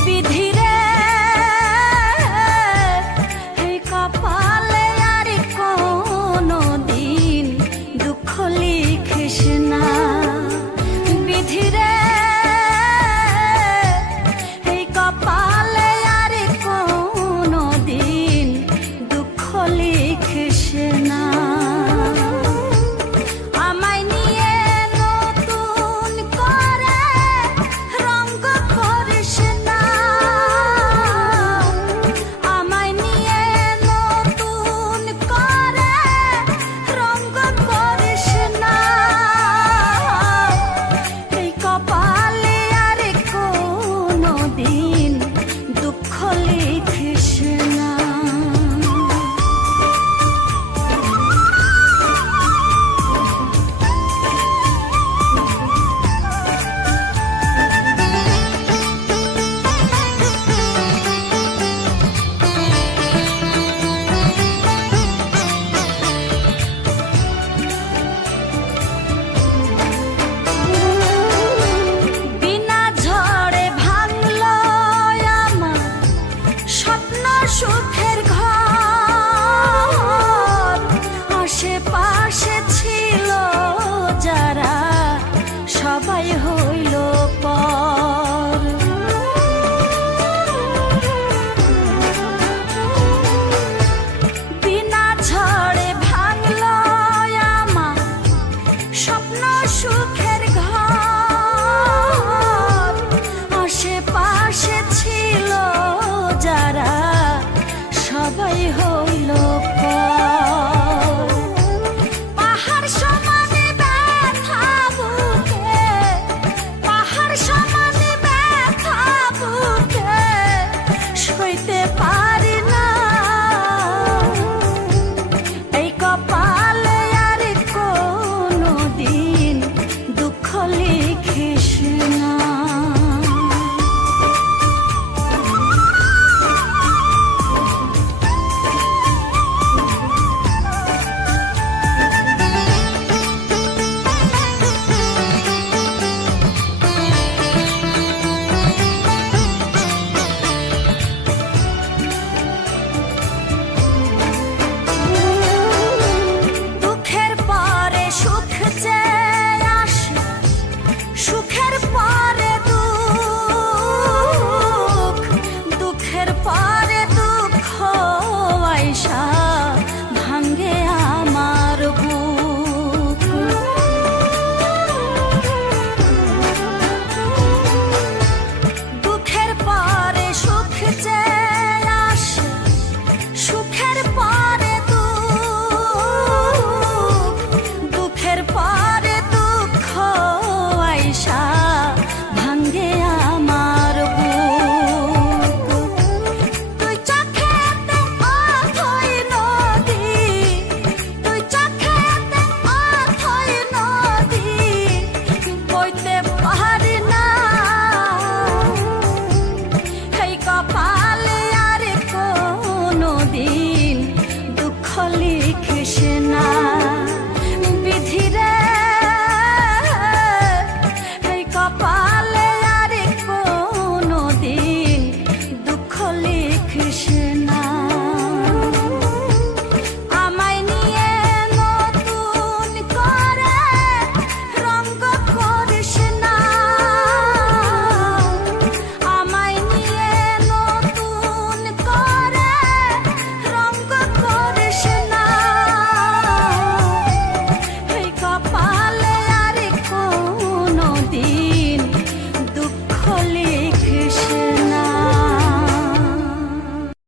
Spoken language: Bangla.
বিধিরে এই কপালে আর কোনো দিন দুঃখ লিখিস না। বিধিরে এই কপালে আর কোনো দিন দুঃখ লিখিস না। আমায় নিয়ে নতুন করে রঙ্গ করিস না। আমায় নিয়ে নতুন করে রঙ্গ করিস না। এই কপালে আর কোনো দিন দুঃখ লিখিস না। বিনা ঝড়ে ভাঙলো আমার স্বপ্ন সুখের ঘর। আশেপাশে ছিল যারা সবাই হইল পর। বিনা ঝড়ে ভাঙলো আমার স্বপ্ন সুখের ঘর। আশেপাশে ছিল যারা সবাই হইল পর। পাহাড় সমানে ব্যথা বুকে, পাহাড় সমানে ব্যথা বুকে সইতে